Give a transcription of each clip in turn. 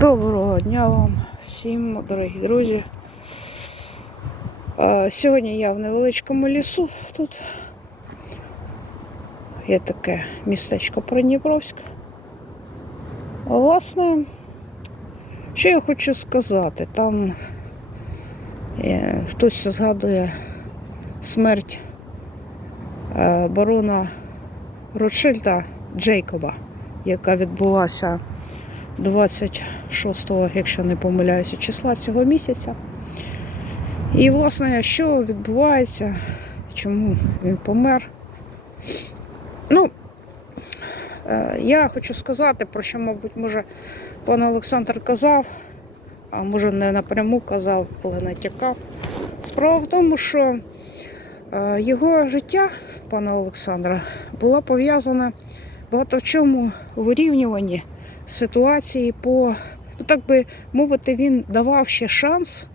Доброго дня вам всім, дорогі друзі. Сьогодні я в невеличкому лісу тут. Є таке містечко Придніпровськ. Власне, що я хочу сказати, там е, хтось згадує смерть е, барона Ротшильда Джейкоба, яка відбулася 26-го, якщо не помиляюся, числа цього місяця. І, власне, що відбувається, чому він помер. Ну, е, я хочу сказати, про що, мабуть, може, пан Олександр казав, а може не напряму казав, але натякав. Справа в тому, що е, його життя, пана Олександра, було пов'язане багато в чому вирівнюванні ситуації по, ну так би мовити, він давав ще шанс,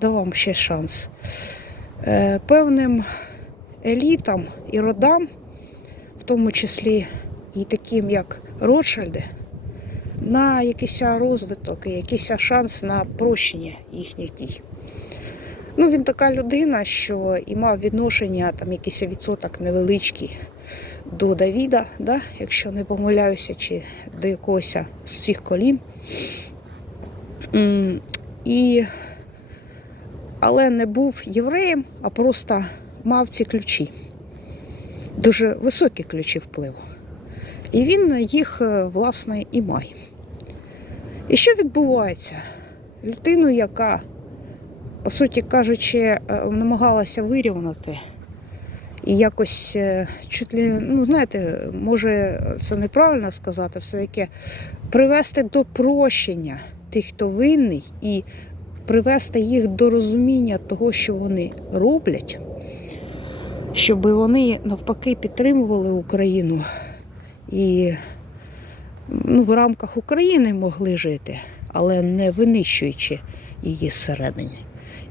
давав ще шанс е, певним елітам і родам, в тому числі і таким, як Ротшильди, на якийсь розвиток і якийсь шанс на прощення їхніх дій. Ну, він така людина, що і мав відношення, там якийсь відсоток невеличкий до Давіда, да, якщо не помиляюся, чи до якогось з цих колін. І, але не був євреєм, а просто мав ці ключі. Дуже високі ключі впливу. І він їх, е, власне, і має. І що відбувається? Людину, яка, по суті кажучи, е, намагалася вирівняти і якось е, чуть ли, ну знаєте, може це неправильно сказати, все-таки привести до прощення тих, хто винний, і привести їх до розуміння того, що вони роблять, щоб вони навпаки підтримували Україну і ну, в рамках України могли жити, але не винищуючи її зсередині.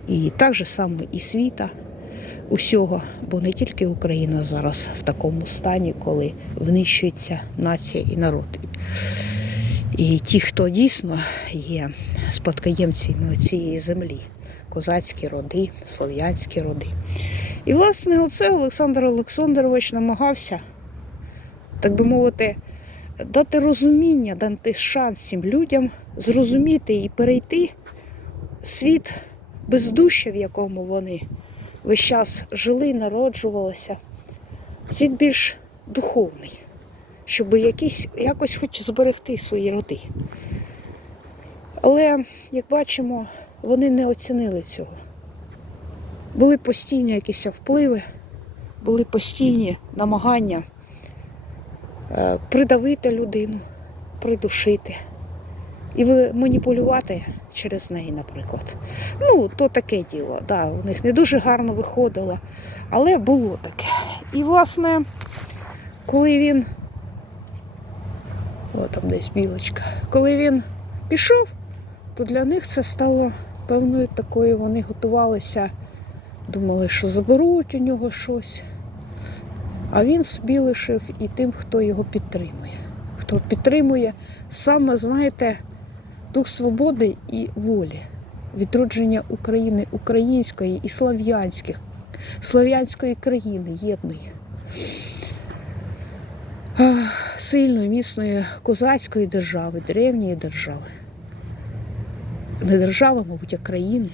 І так же само і світа усього, бо не тільки Україна зараз в такому стані, коли винищується нація і народ. І ті, хто дійсно є спадкоємцями цієї землі, козацькі роди, слов'янські роди. І, власне, оце Олександр Олександрович намагався, так би мовити, дати розуміння, дати шанс цим людям зрозуміти і перейти світ бездуща, в якому вони весь час жили, народжувалися. Світ більш духовний, щоб якісь, якось хоч зберегти свої роди. Але, як бачимо, вони не оцінили цього. Були постійні якісь впливи, були постійні намагання е, придавити людину, придушити і ви- маніпулювати через неї, наприклад. Ну, то таке діло. Да, у них не дуже гарно виходило, але було таке. І, власне, коли він. О, там десь білочка. Коли він пішов, то для них це стало певною такою, вони готувалися, думали, що заберуть у нього щось. А він собі лишив і тим, хто його підтримує. Хто підтримує саме, знаєте, дух свободи і волі, відродження України, української і слав'янських, слав'янської країни єдної, сильної, міцної козацької держави, древньої держави. Не держави, мабуть, а країни,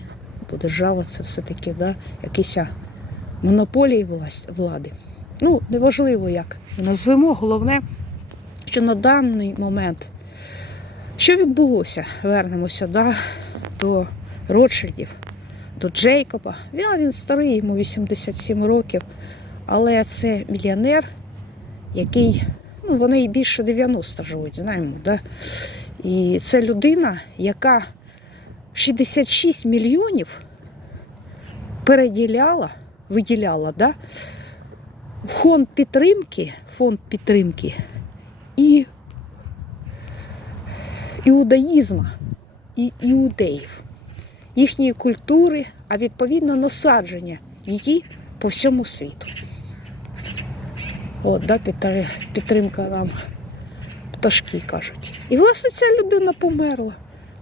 бо держава це все-таки да, якісь монополії влади. Ну, неважливо як назвемо, головне, що на даний момент що відбулося? Вернемося да, до Ротшильдів, до Джейкоба. Він, він старий, йому 87 років, але це мільйонер, який, ну, вони більше 90 живуть, знаємо. Да? І це людина, яка 66 мільйонів переділяла, виділяла да, в фонд підтримки, фонд підтримки і іудаїзма і іудеїв, їхньої культури, а відповідно насадження її по всьому світу. От, да, підтримка нам пташки кажуть. І власне ця людина померла.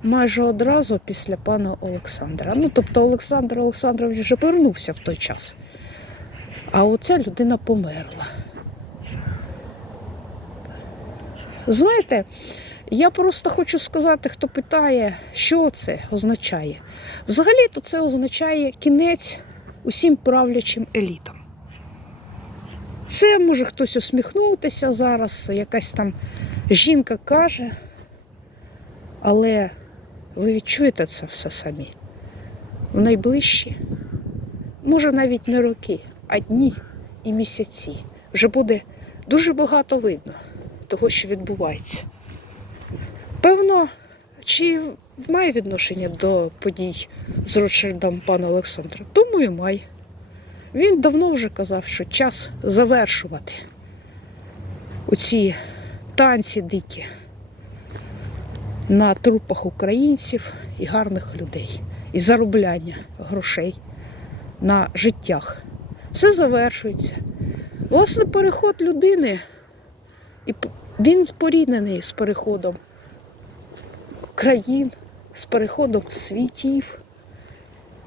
майже одразу після пана Олександра. Ну, тобто Олександр Олександрович вже повернувся в той час. А оця людина померла. Знаєте, я просто хочу сказати, хто питає, що це означає. Взагалі-то це означає кінець усім правлячим елітам. Це може хтось усміхнутися зараз, якась там жінка каже, але ви відчуєте це все самі. В найближчі, може навіть не роки, а дні і місяці. Вже буде дуже багато видно того, що відбувається. Певно, чи має відношення до подій з Ротшильдом пана Олександра? Думаю, має. Він давно вже казав, що час завершувати оці танці дикі на трупах українців і гарних людей, і заробляння грошей на життях. Все завершується. Власне, переход людини, і він поріднений з переходом країн, з переходом світів.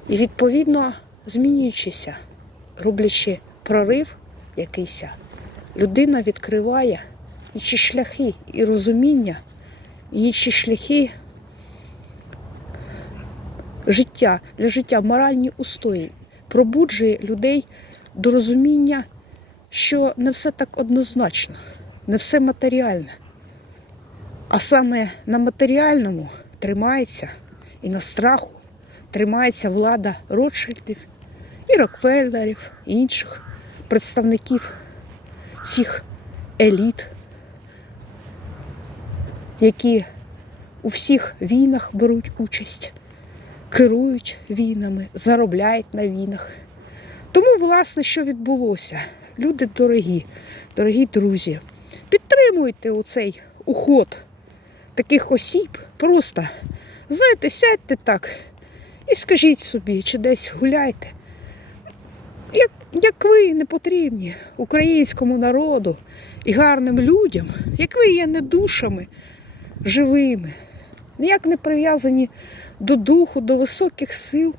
І відповідно змінюючися, роблячи прорив якийсь, людина відкриває інші шляхи і розуміння, і інші шляхи життя для життя, моральні устої, пробуджує людей до розуміння, що не все так однозначно, не все матеріальне. А саме на матеріальному тримається і на страху тримається влада Ротшильдів і Рокфеллерів, і інших представників цих еліт, які у всіх війнах беруть участь, керують війнами, заробляють на війнах. Тому, власне, що відбулося? Люди дорогі, дорогі друзі, підтримуйте оцей уход таких осіб. Просто, знаєте, сядьте так і скажіть собі, чи десь гуляйте. Як, як ви не потрібні українському народу і гарним людям, як ви є не душами живими, ніяк не прив'язані до духу, до високих сил,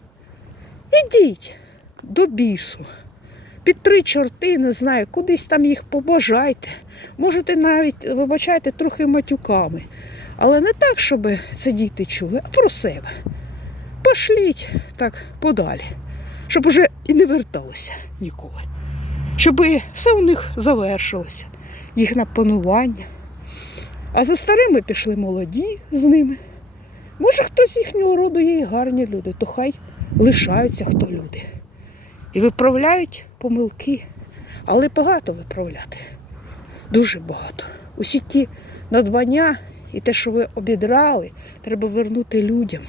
ідіть до бісу. Під три чорти, не знаю, кудись там їх побажайте. Можете навіть, вибачайте, трохи матюками. Але не так, щоб це діти чули, а про себе. Пошліть так подалі, щоб уже і не верталося ніколи. Щоб все у них завершилося, їхнє панування. А за старими пішли молоді з ними. Може, хтось їхнього роду є і гарні люди, то хай лишаються хто люди. І виправляють помилки, але багато виправляти. Дуже багато. Усі ті надбання і те, що ви обідрали, треба вернути людям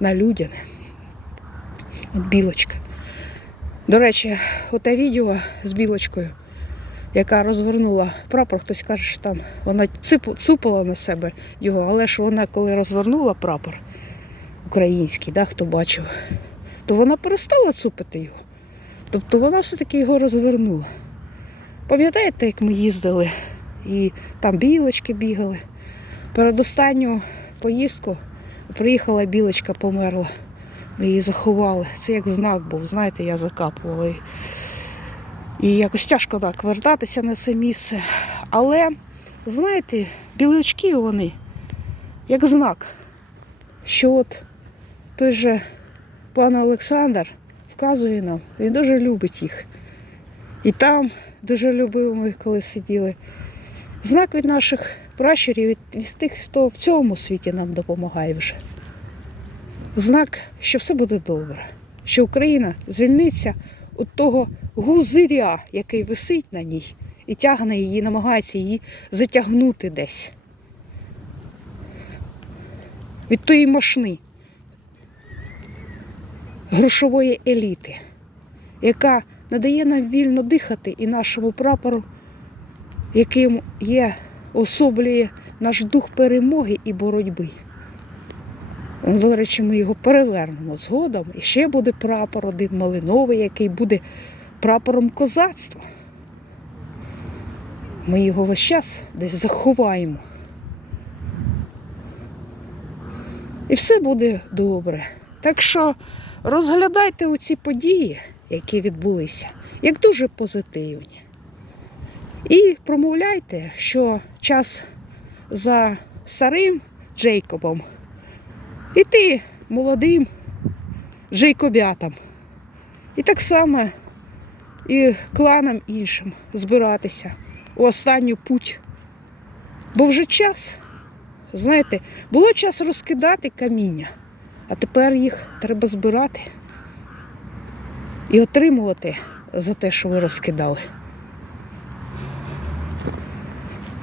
на людяне. От білочка. До речі, оте відео з білочкою, яка розвернула прапор, хтось каже, що там вона цупила на себе його, але ж вона, коли розвернула прапор український, да, хто бачив, то вона перестала цупити його. Тобто вона все-таки його розвернула. Пам'ятаєте, як ми їздили і там білочки бігали? Перед останню поїздку приїхала білочка, померла. Ми її заховали. Це як знак був, знаєте, я закапувала. І, якось тяжко так вертатися на це місце. Але, знаєте, білочки вони як знак, що от той же пан Олександр вказує нам, він дуже любить їх. І там дуже любив ми, коли сиділи. Знак від наших пращурів, від, тих, хто в цьому світі нам допомагає вже. Знак, що все буде добре, що Україна звільниться від того гузиря, який висить на ній, і тягне її, намагається її затягнути десь. Від тої мошни грошової еліти, яка не дає нам вільно дихати і нашому прапору, яким є особлює наш дух перемоги і боротьби. До речі, ми його перевернемо згодом. І ще буде прапор один малиновий, який буде прапором козацтва. Ми його весь час десь заховаємо. І все буде добре. Так що розглядайте оці події, які відбулися, як дуже позитивні. І промовляйте, що час за старим Джейкобом іти молодим Джейкобятам. І так само і кланам іншим збиратися у останню путь. Бо вже час, знаєте, було час розкидати каміння, а тепер їх треба збирати і отримувати за те, що ви розкидали.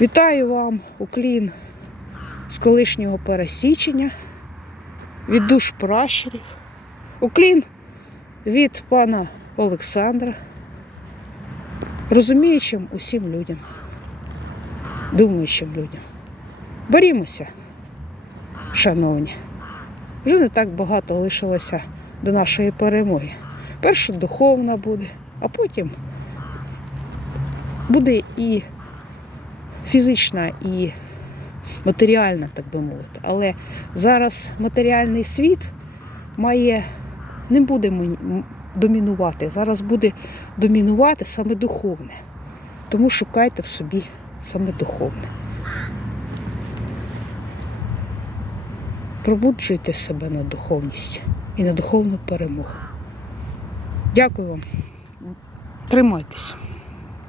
Вітаю вам, уклін з колишнього пересічення, від душ пращурів, уклін від пана Олександра, розуміючим усім людям, думаючим людям. Борімося, шановні. Вже не так багато лишилося до нашої перемоги. Перша духовна буде, а потім буде і фізична, і матеріальна, так би мовити. Але зараз матеріальний світ має не буде домінувати. Зараз буде домінувати саме духовне. Тому шукайте в собі саме духовне. Пробуджуйте себе на духовність і на духовну перемогу. Дякую вам. Тримайтеся.